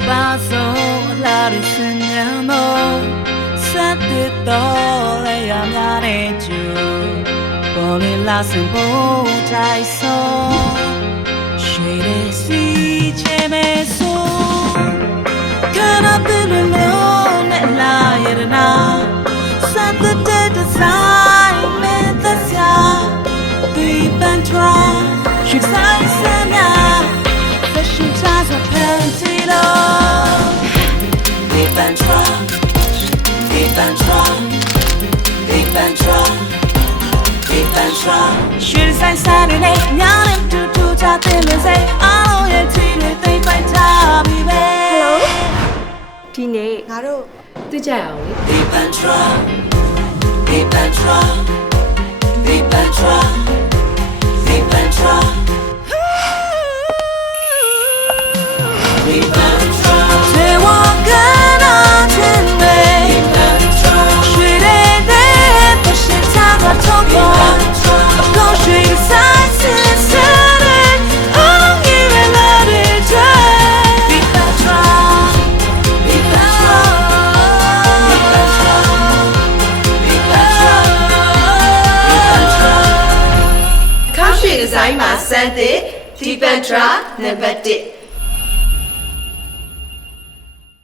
바소 나를 쓰면노 산뜻 떠올려야 말해줘 뻔히 라슨 보잘 있어 ရွှေဆိုင်စားတွေနဲ့ညနဲ့တူတူကြတဲ့လူစိအားလုံးရဲ့ချီတွေသိမ့်ပိုင်ချပြီပဲဒီနေ့ငါတို့သိကြရအောင်လေ Deep and strong Deep and strong ဆိုင်မှာစမ်းသစ်ဒီပန်ထရာနံပါတ်1